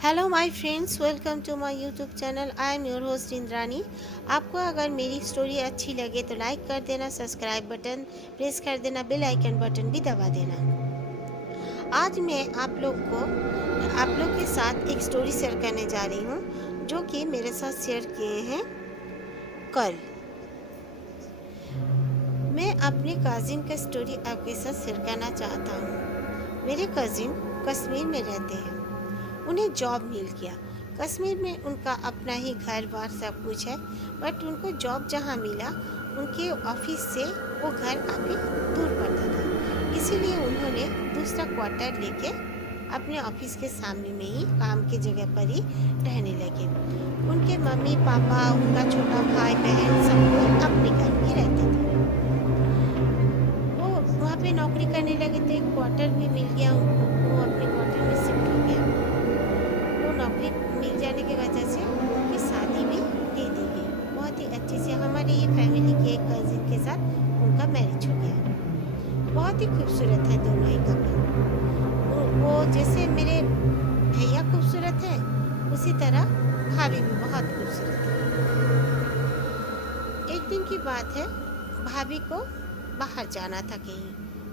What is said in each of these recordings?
Hello my friends, welcome to my YouTube channel. I am your host Indrani. आपको अगर मेरी story अच्छी लगे तो लाइक कर देना, सब्सक्राइब बटन प्रेस कर देना, बेल आइकन बटन भी दबा देना। आज मैं आप लोग के साथ एक स्टोरी शेयर करने जा रही हूँ जो कि मेरे साथ शेयर किए हैं कल। मैं अपने कज़िन का स्टोरी आपके साथ शेयर करना चाहता हूँ। मेरे कज़िन कश्मीर में रहते हैं। उन्हें जॉब मिल गया। कश्मीर में उनका अपना ही घर बार सब कुछ है, बट उनको जॉब जहाँ मिला उनके ऑफिस से वो घर काफ़ी दूर पड़ता था। इसीलिए उन्होंने दूसरा क्वार्टर लेके अपने ऑफिस के सामने में ही काम की जगह पर ही रहने लगे। उनके मम्मी पापा, उनका छोटा भाई बहन सब लोग अपने घर में ही रहते थे। वो वहाँ पे नौकरी करने लगे थे, क्वार्टर भी मिल गया उनको। वो अपने क्वार्टर में शिफ्ट हो गया। वो नौकरी मिल जाने की वजह से उनकी शादी भी दे दी गई। बहुत ही अच्छे से हमारे ही फैमिली के एक कज़िन के साथ उनका मैरिज हो गया। बहुत ही खूबसूरत है दोनों ही कपल। वो जैसे मेरे भैया खूबसूरत है, उसी तरह भाभी भी बहुत खूबसूरत है। एक दिन की बात है, भाभी को बाहर जाना था कहीं।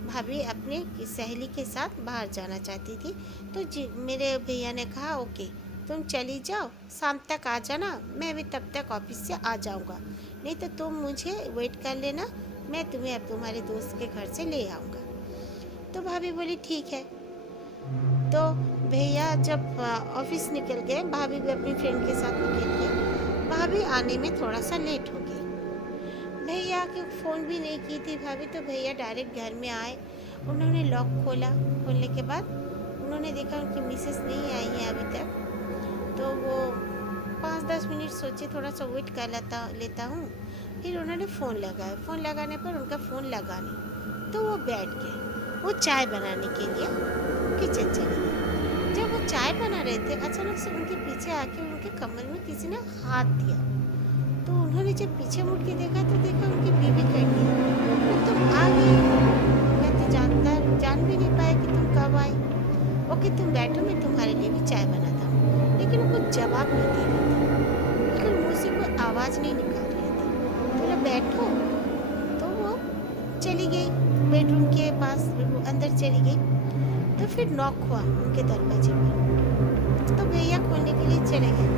भाभी अपने सहेली के साथ बाहर जाना चाहती थी। तो मेरे भैया ने कहा ओके, तुम चली जाओ, शाम तक आ जाना, मैं भी तब तक ऑफिस से आ जाऊंगा। नहीं तो तुम मुझे वेट कर लेना, मैं तुम्हें अब तुम्हारे दोस्त के घर से ले आऊँगा। तो भाभी बोली ठीक है। तो भैया जब ऑफिस निकल गए, भाभी भी अपनी फ्रेंड के साथ निकल गई। भाभी आने में थोड़ा सा लेट हो गई। भैया के फ़ोन भी नहीं की थी भाभी, तो भैया डायरेक्ट घर में आए। उन्होंने लॉक खोला। खोलने के बाद उन्होंने देखा उनकी मिसेस नहीं आई है अभी तक। तो वो 5-10 मिनट सोचे थोड़ा सा वेट कर लेता हूँ। फिर उन्होंने फ़ोन लगाया। फ़ोन लगाने पर उनका फ़ोन लगा नहीं, तो वो बैठ गए। वो चाय बनाने के लिए किचन चले गए। जब वो चाय बना रहे थे, अचानक से उनके पीछे आके उनके कमर में किसी ने हाथ दिया। तो उन्होंने जब पीछे मुड़ के देखा तो देखा उनकी बीवी खड़ी है। तुम आ गई, मैं तो जान भी नहीं पाया कि तुम कब आई। ओके तुम बैठो, मैं तुम्हारे लिए भी चाय बनाता हूँ। लेकिन वो कुछ जवाब नहीं दे रही थी, बिल्कुल मुँह से कोई आवाज़ नहीं निकाल रही थी। बोला बैठो। तो वो चली गई बेडरूम के पास, अंदर चली गई। तो फिर नॉक हुआ उनके दरवाजे पर। तो भैया खोलने के लिए चले गए।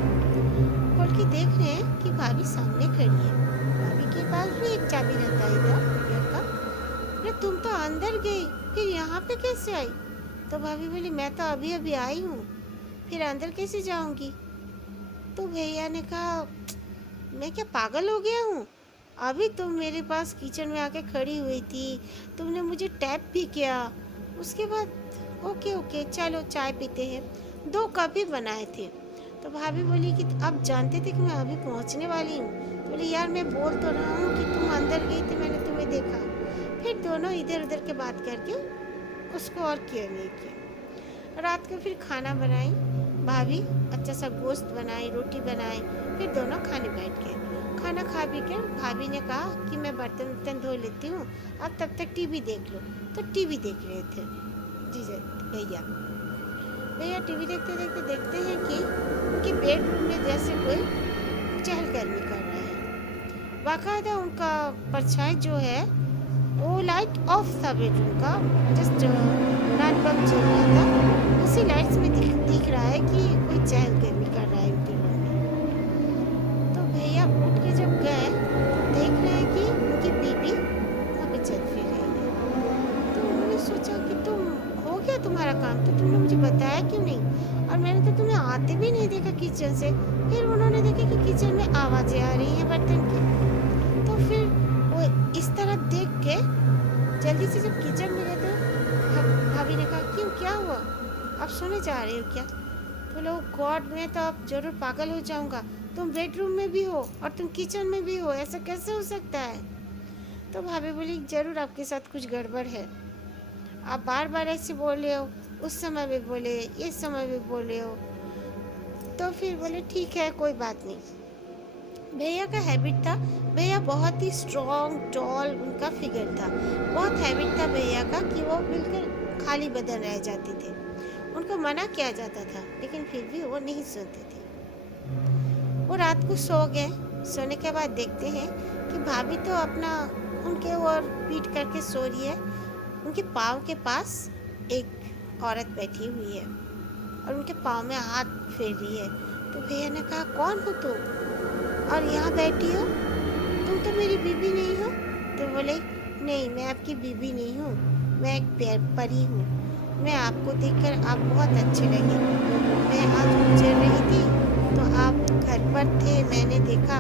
खोल के देख रहे हैं कि भाभी सामने खड़ी है। भाभी के पास भी एक चाबी रहता है इधर घर का। अरे तुम तो अंदर गई, फिर यहाँ पे कैसे आई? तो भाभी बोली मैं तो अभी अभी आई हूँ, फिर अंदर कैसे जाऊँगी? तो भैया ने कहा मैं क्या पागल हो गया हूँ? अभी तुम मेरे पास किचन में आके खड़ी हुई थी, तुमने मुझे टैप भी किया। उसके बाद ओके ओके चलो चाय पीते हैं। 2 कप ही बनाए थे। तो भाभी बोली कि आप जानते थे कि मैं अभी पहुंचने वाली हूँ? तो बोली यार मैं बोल तो रहा हूँ कि तुम अंदर गई थी, मैंने तुम्हें देखा। फिर दोनों इधर उधर के बात करके उसको और केयर नहीं किया। रात को फिर खाना बनाई भाभी, अच्छा सा गोश्त बनाई, रोटी बनाई। फिर दोनों खाने बैठ गए। खाना खा पी कर भाभी ने कहा कि मैं बर्तन वर्तन धो लेती हूँ, आप तब तक टीवी देख लो। तो टीवी देख रहे थे जी भैया। भैया टीवी देखते देखते देखते हैं कि उनके बेडरूम में जैसे कोई चहलकदमी कर रहा है। बाकायदा उनका परछाई जो है वो लाइट ऑफ था बेडरूम का, जस्ट नाइट बल्ब जल रहा था, उसी लाइट्स में दिख रहा है कि कोई चहलकदमी कर रहा है उनके रूम में। तो भैया उठ के जब गए तो देख रहे हैं कि उनकी बीबी वहाँ पे चल फिर रही है। तो उन्होंने सोचा कि तुम हो गया तुम्हारा काम, तो तुमने मुझे बताया क्यों नहीं? और मैंने तो तुम्हें आते भी नहीं देखा किचन से। फिर उन्होंने देखा कि किचन में आवाज़ें आ रही हैं बर्तन की। तो फिर वो इस तरह देख के जल्दी से जब किचन में गए तो भाभी ने कहा क्यों क्या हुआ, आप सोने जा रहे हो क्या? तो बोले गॉड, मैं तो अब जरूर पागल हो जाऊंगा। तुम बेडरूम में भी हो और तुम किचन में भी हो, ऐसा कैसे हो सकता है? तो भाभी बोली जरूर आपके साथ कुछ गड़बड़ है, आप बार बार ऐसे बोले हो, उस समय भी बोले, इस समय भी बोले हो। तो फिर बोले ठीक है कोई बात नहीं। भैया का हैबिट था, भैया बहुत ही स्ट्रॉन्ग टॉल उनका फिगर था। बहुत हैबिट था भैया का कि वो बिल्कुल खाली बदन रह जाते थे। उनको मना किया जाता था, लेकिन फिर भी वो नहीं सुनते थे। वो रात को सो गए। सोने के बाद देखते हैं कि भाभी तो अपना उनके और पीट करके सो रही है। उनके पाँव के पास एक औरत बैठी हुई है और उनके पाँव में हाथ फेर रही है। तो भैया ने कहा, कौन हो तुम और यहाँ बैठी हो? तुम तो मेरी बीवी नहीं हो। तो बोले, नहीं, मैं आपकी बीवी नहीं हूँ, मैं एक परी हूँ। मैं आपको देखकर आप बहुत अच्छे लगे। मैं आज गुजर रही थी तो आप घर पर थे, मैंने देखा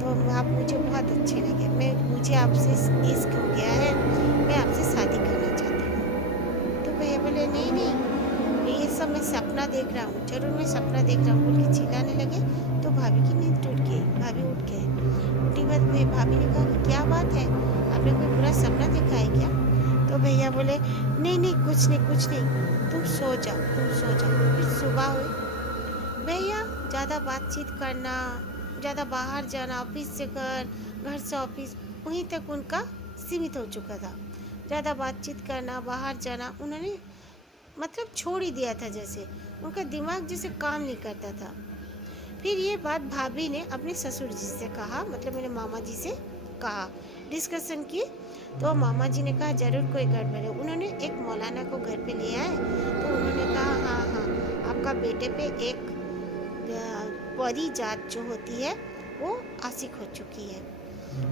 तो आप मुझे बहुत अच्छे लगे। मुझे आपसे इश्क हो गया है, मैं आपसे शादी करना चाहती हूँ। तो भैया बोले, नहीं नहीं, ये सब मैं सपना देख रहा हूँ, जरूर मैं सपना देख रहा हूँ बोल के चिल्लाने लगे। तो भाभी की नींद टूट गई। भाभी उठ गए। उठी बाद भाभी ने कहा कि क्या बात है, आपने कोई बुरा सपना देखा है क्या? तो भैया बोले, नहीं नहीं, कुछ नहीं, तुम सो जाओ। फिर सुबह हुई। भैया ज़्यादा बातचीत करना, ज़्यादा बाहर जाना, ऑफिस से घर से ऑफिस, वहीं तक उनका सीमित हो चुका था। ज़्यादा बातचीत करना, बाहर जाना उन्होंने मतलब छोड़ ही दिया था। जैसे उनका दिमाग जैसे काम नहीं करता था। फिर ये बात भाभी ने अपने ससुर जी से कहा, मतलब मेरे मामा जी से कहा, डिस्कशन की। तो मामा जी ने कहा, ज़रूर कोई गड़बड़ है। उन्होंने एक मौलाना को घर पे ले आए। तो उन्होंने कहा, हाँ, आपका बेटे पे एक परी जात जो होती है वो आशिक हो चुकी है,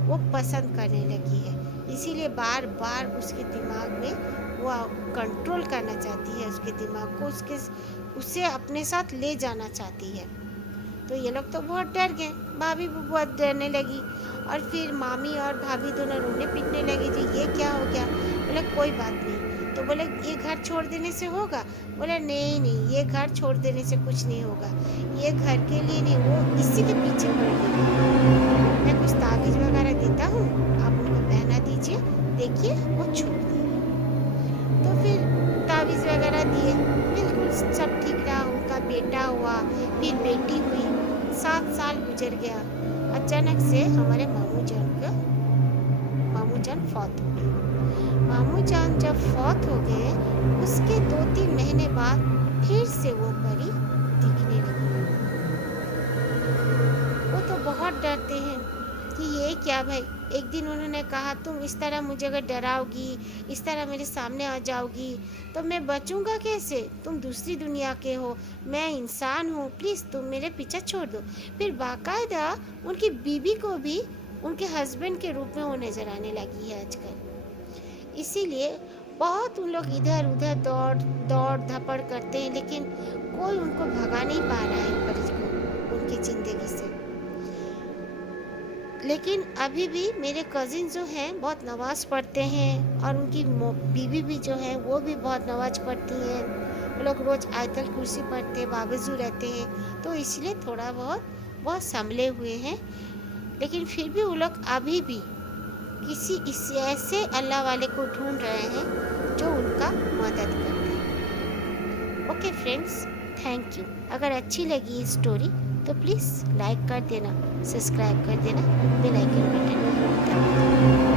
वो पसंद करने लगी है। इसीलिए बार बार उसके दिमाग में वो कंट्रोल करना चाहती है, उसके दिमाग को उससे अपने साथ ले जाना चाहती है। तो ये लोग तो बहुत डर गए। भाभी भी बहुत डरने लगी और फिर मामी और भाभी दोनों रोने पीटने लगे, जी ये क्या हो गया? बोले, कोई बात नहीं। तो बोले, ये घर छोड़ देने से होगा? बोले, नहीं, ये घर छोड़ देने से कुछ नहीं होगा। ये घर के लिए नहीं, वो इसी के पीछे पड़ गई। मैं कुछ ताबीज़ वगैरह देता हूँ, आप उनको पहना दीजिए, देखिए वो छोड़ देगी। तो फिर ताबीज़ वगैरह दिए, बिल्कुल सब ठीक रहा। उनका बेटा हुआ, फिर बेटी हुई। 7 साल गुजर गया। अचानक से हमारे मामू जान फौत हो गए। मामू जान जब फौत हो गए, उसके 2-3 महीने बाद फिर से वो परी दिखने लगी। वो तो बहुत डरते हैं कि ये क्या भाई। एक दिन उन्होंने कहा, तुम इस तरह मुझे अगर डराओगी, इस तरह मेरे सामने आ जाओगी तो मैं बचूंगा कैसे? तुम दूसरी दुनिया के हो, मैं इंसान हूँ, प्लीज़ तुम मेरे पीछे छोड़ दो। फिर बाकायदा उनकी बीवी को भी उनके हस्बैंड के रूप में वो नज़र आने लगी है आजकल। इसीलिए बहुत उन लोग इधर उधर दौड़ धपड़ करते हैं, लेकिन कोई उनको भगा नहीं पा रहा है परी को उनकी ज़िंदगी से। लेकिन अभी भी मेरे कज़िन जो हैं बहुत नमाज़ पढ़ते हैं और उनकी बीवी भी जो है वो भी बहुत नमाज़ पढ़ती हैं। वो लोग रोज़ आयतल कुर्सी पढ़ते हैं, बावजू रहते हैं। तो इसलिए थोड़ा बहुत संभले हुए हैं। लेकिन फिर भी वो लोग अभी भी किसी ऐसे अल्लाह वाले को ढूंढ रहे हैं जो उनका मदद करते हैं। Okay friends, thank you. अगर अच्छी लगी ये स्टोरी तो प्लीज़ लाइक कर देना, सब्सक्राइब कर देना, बेल आइकन बटन दबा देना।